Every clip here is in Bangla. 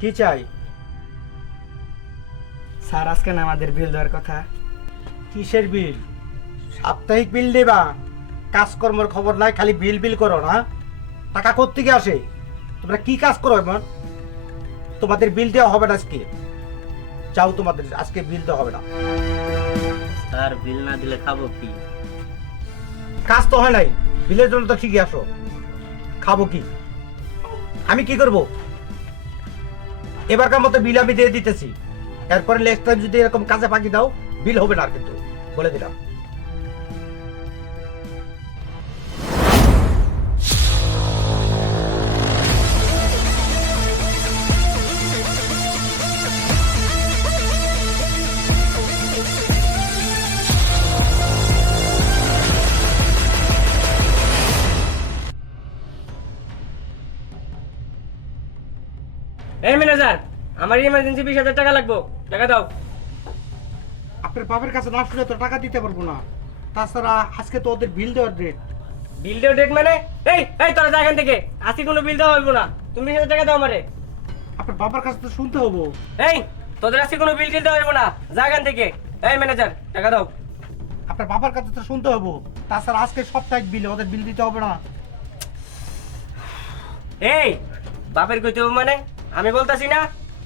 কি চাই? স্যার আজকে না আমাদের বিল দেওয়ার কথা। কিসের বিল? সাপ্তাহিক বিল দেবা? কাজকর্মের খবর নাই, খালি বিল বিল করো না। টাকা কোত্থেকে আসে? তোমরা কি কাজ করো এমন? তোমাদের বিল দেওয়া হবে না আজকে। যাও, তোমাদের আজকে বিল দেওয়া হবে না। স্যার বিল না দিলে খাবো কি? কাজ তো হয় নাই, বিলের জন্য তো ঠিকই আসো। খাবো কি? আমি কি করব? এবারকার মতো বিল আমি দিয়ে দিতেছি। এরপরে নেক্সট টাইম যদি এরকম কাজে ফাঁকি দাও, বিল হবে না আর, কিন্তু বলে দিলাম। এই ম্যানেজার, আমার ইমার্জেন্সি 20,000 টাকা লাগবে, টাকা দাও। আপনার বাবার কাছে না শুনে তো টাকা দিতে পারবো না। তাছাড়া আজকে তো ওদের বিল দেওয়ার ডেট। বিল দেও ডেট মানে? এই এই তোরা যা এখান থেকে, আজকে কোনো বিল দেওয়া হইব না। তুমি 20,000 টাকা দাও আমারে। আপনার বাবার কাছে তো শুনতে হবো। এই তোদের আজকে কোনো বিল টিল দেওয়া হইব না, যা এখান থেকে। এই ম্যানেজার, টাকা দাও। আপনার বাবার কাছে তো শুনতে হবো। তাছাড়া আজকে সাপ্তাহিক বিল, ওদের বিল দিতে হবে না। এই বাপের কইতে হবে মানে? আমি বলতাছি না,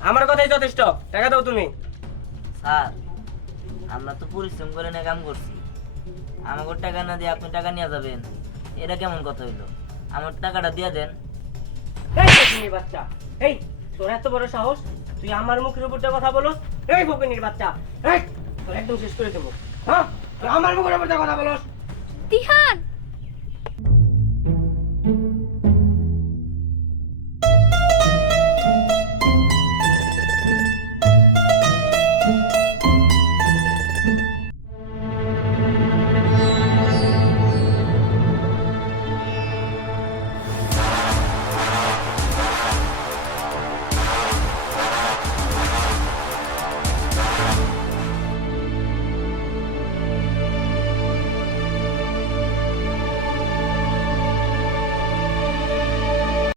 আমার কথাই যথেষ্ট, টাকা দাও তুমি। স্যার আমরা তো পরিশ্রম করে না কাম করছি, আমাকে টাকা না দিয়ে আপনি টাকা নিয়ে যাবেন, এটা কেমন কথা হইলো? আমার টাকাটা দিয়ে দেন। এই ফকিনীর বাচ্চা, এই তোর এত বড় সাহস, তুই আমার মুখের উপর দিয়ে কথা বলস? এই ফকিনীর বাচ্চা, এই তোর একদম শেষ করে দেবো। হ্যাঁ, তুই আমার মুখের উপর দিয়ে কথা বলস? তিহান